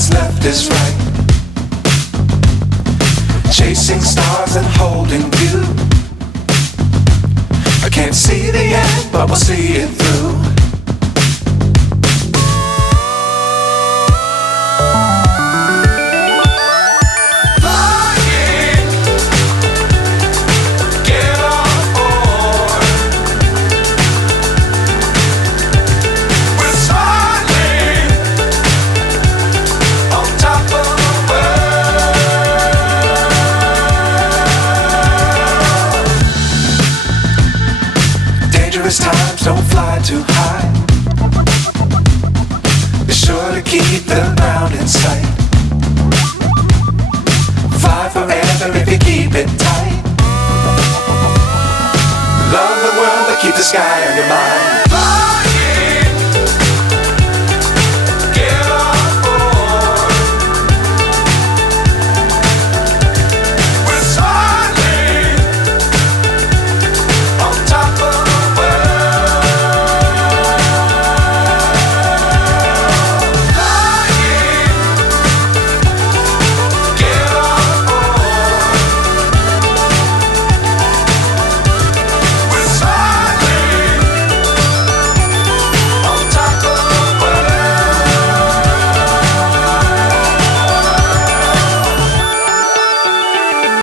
what's left is right. Chasing stars and holding you. I can't see the end, but we'll see it through. Times don't fly too high. Be sure to keep the ground in sight. Fly forever if you keep it tight. Love the world, but keep the sky on your mind.